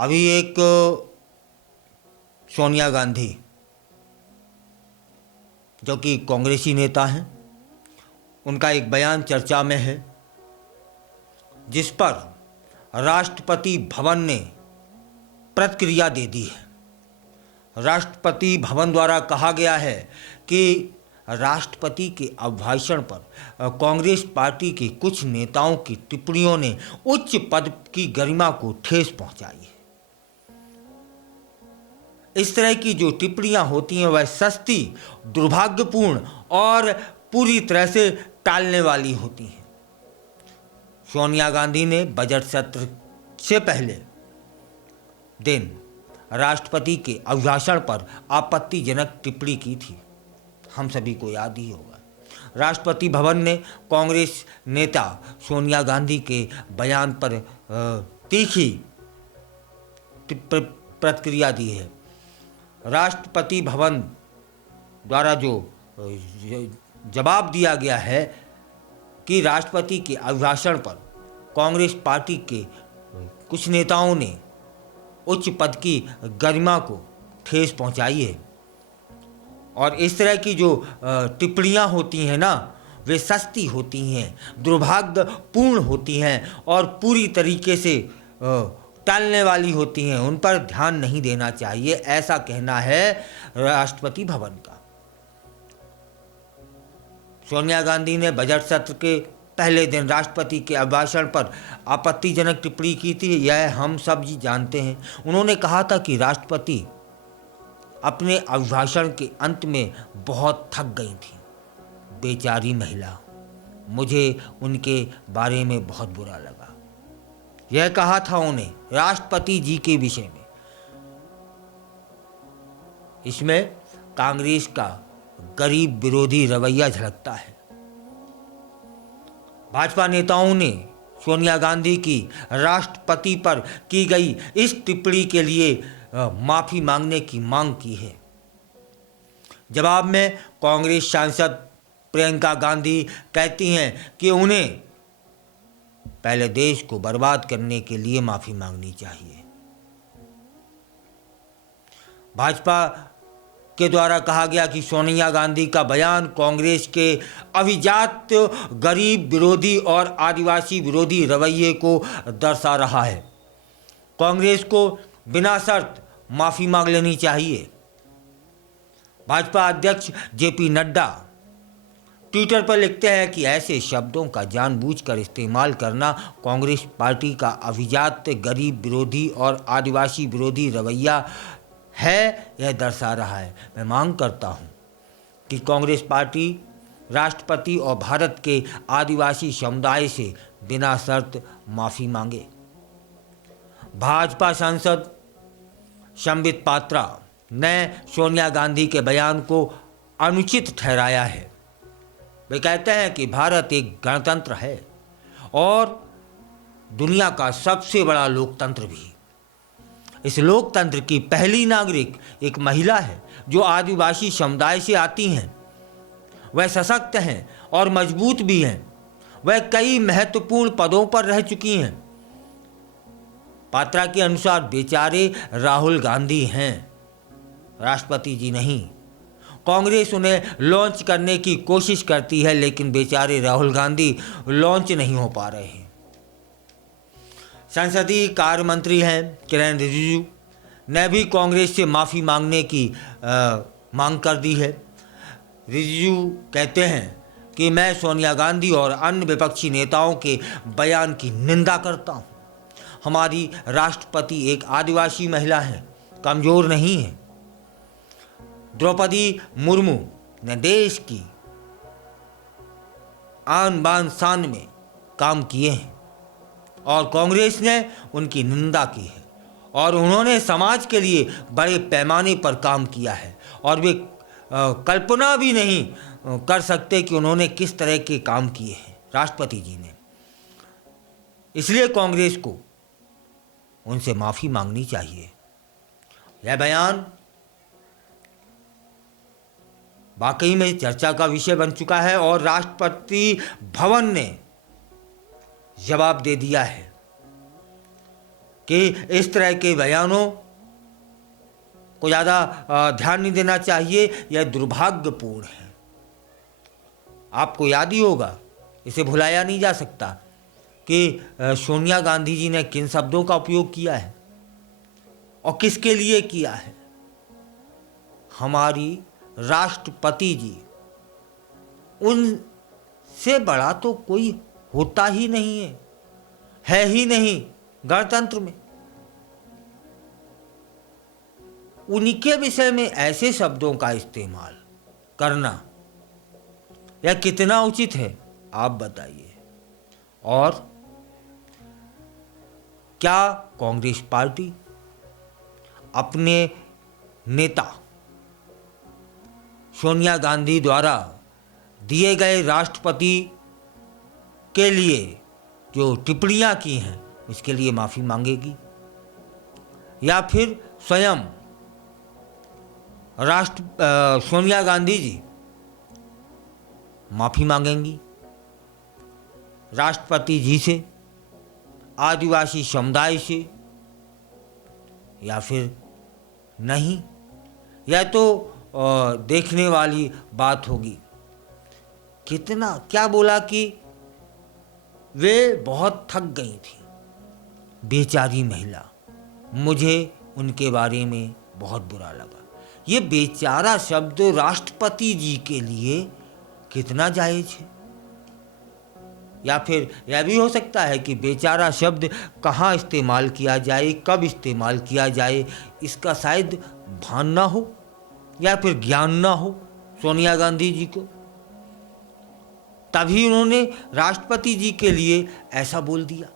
अभी एक सोनिया गांधी जो कि कांग्रेसी नेता हैं, उनका एक बयान चर्चा में है जिस पर राष्ट्रपति भवन ने प्रतिक्रिया दे दी है। राष्ट्रपति भवन द्वारा कहा गया है कि राष्ट्रपति के अभिभाषण पर कांग्रेस पार्टी के कुछ नेताओं की टिप्पणियों ने उच्च पद की गरिमा को ठेस पहुंचाई है। इस तरह की जो टिप्पणियां होती हैं वह सस्ती, दुर्भाग्यपूर्ण और पूरी तरह से टालने वाली होती हैं। सोनिया गांधी ने बजट सत्र से पहले दिन राष्ट्रपति के अभिभाषण पर आपत्तिजनक टिप्पणी की थी, हम सभी को याद ही होगा। राष्ट्रपति भवन ने कांग्रेस नेता सोनिया गांधी के बयान पर तीखी प्रतिक्रिया दी है। राष्ट्रपति भवन द्वारा जो जवाब दिया गया है कि राष्ट्रपति के अभिभाषण पर कांग्रेस पार्टी के कुछ नेताओं ने उच्च पद की गरिमा को ठेस पहुंचाई है और इस तरह की जो टिप्पणियां होती हैं ना, वे सस्ती होती हैं, दुर्भाग्यपूर्ण होती हैं और पूरी तरीके से टालने वाली होती हैं। उन पर ध्यान नहीं देना चाहिए, ऐसा कहना है राष्ट्रपति भवन का। सोनिया गांधी ने बजट सत्र के पहले दिन राष्ट्रपति के अभिभाषण पर आपत्तिजनक टिप्पणी की थी, यह हम सब जी जानते हैं। उन्होंने कहा था कि राष्ट्रपति अपने अभिभाषण के अंत में बहुत थक गई थी। बेचारी महिला, मुझे उनके बारे में बहुत बुरा लगा। यह कहा था उन्हें राष्ट्रपति जी के विषय में। इसमें कांग्रेस का गरीब विरोधी रवैया झलकता है। भाजपा नेताओं ने सोनिया गांधी की राष्ट्रपति पर की गई इस टिप्पणी के लिए माफी मांगने की मांग की है। जवाब में कांग्रेस सांसद प्रियंका गांधी कहती हैं कि उन्हें पहले देश को बर्बाद करने के लिए माफी मांगनी चाहिए। भाजपा के द्वारा कहा गया कि सोनिया गांधी का बयान कांग्रेस के अभिजात, गरीब विरोधी और आदिवासी विरोधी रवैये को दर्शा रहा है। कांग्रेस को बिना शर्त माफी मांग लेनी चाहिए। भाजपा अध्यक्ष जेपी नड्डा ट्विटर पर लिखते हैं कि ऐसे शब्दों का जानबूझकर इस्तेमाल करना कांग्रेस पार्टी का अभिजात, गरीब विरोधी और आदिवासी विरोधी रवैया है, यह दर्शा रहा है। मैं मांग करता हूं कि कांग्रेस पार्टी राष्ट्रपति और भारत के आदिवासी समुदाय से बिना शर्त माफी मांगे। भाजपा सांसद संबित पात्रा ने सोनिया गांधी के बयान को अनुचित ठहराया है। वे कहते हैं कि भारत एक गणतंत्र है और दुनिया का सबसे बड़ा लोकतंत्र भी। इस लोकतंत्र की पहली नागरिक एक महिला है जो आदिवासी समुदाय से आती हैं। वह सशक्त हैं और मजबूत भी हैं। वह कई महत्वपूर्ण पदों पर रह चुकी हैं। पात्रा के अनुसार बेचारे राहुल गांधी हैं, राष्ट्रपति जी नहीं। कांग्रेस उन्हें लॉन्च करने की कोशिश करती है, लेकिन बेचारे राहुल गांधी लॉन्च नहीं हो पा रहे हैं। संसदीय कार्य मंत्री हैं किरेन रिजिजू ने भी कांग्रेस से माफ़ी मांगने की मांग कर दी है। रिजिजू कहते हैं कि मैं सोनिया गांधी और अन्य विपक्षी नेताओं के बयान की निंदा करता हूं। हमारी राष्ट्रपति एक आदिवासी महिला है, कमज़ोर नहीं है। द्रौपदी मुर्मू ने देश की आन बान शान में काम किए हैं और कांग्रेस ने उनकी निंदा की है और उन्होंने समाज के लिए बड़े पैमाने पर काम किया है और वे कल्पना भी नहीं कर सकते कि उन्होंने किस तरह के काम किए हैं राष्ट्रपति जी ने। इसलिए कांग्रेस को उनसे माफ़ी मांगनी चाहिए। यह बयान वाकई में चर्चा का विषय बन चुका है और राष्ट्रपति भवन ने जवाब दे दिया है। कि इस तरह के बयानों को ज़्यादा ध्यान नहीं देना चाहिए, यह दुर्भाग्यपूर्ण है। आपको याद ही होगा, इसे भुलाया नहीं जा सकता कि सोनिया गांधी जी ने किन शब्दों का उपयोग किया है और किसके लिए किया है। हमारी राष्ट्रपति जी, उनसे बड़ा तो कोई होता ही नहीं है ही नहीं गणतंत्र में। उनके विषय में ऐसे शब्दों का इस्तेमाल करना यह कितना उचित है, आप बताइए। और क्या कांग्रेस पार्टी अपने नेता सोनिया गांधी द्वारा दिए गए राष्ट्रपति के लिए जो टिप्पणियां की हैं इसके लिए माफ़ी मांगेगी, या फिर स्वयं सोनिया गांधी जी माफ़ी मांगेंगी राष्ट्रपति जी से, आदिवासी समुदाय से, या फिर नहीं? यह तो देखने वाली बात होगी। कितना क्या बोला कि वे बहुत थक गई थी, बेचारी महिला, मुझे उनके बारे में बहुत बुरा लगा। ये बेचारा शब्द राष्ट्रपति जी के लिए कितना जायज़ है? या फिर यह भी हो सकता है कि बेचारा शब्द कहाँ इस्तेमाल किया जाए, कब इस्तेमाल किया जाए, इसका शायद भान ना हो या फिर ज्ञान ना हो सोनिया गांधी जी को, तभी उन्होंने राष्ट्रपति जी के लिए ऐसा बोल दिया।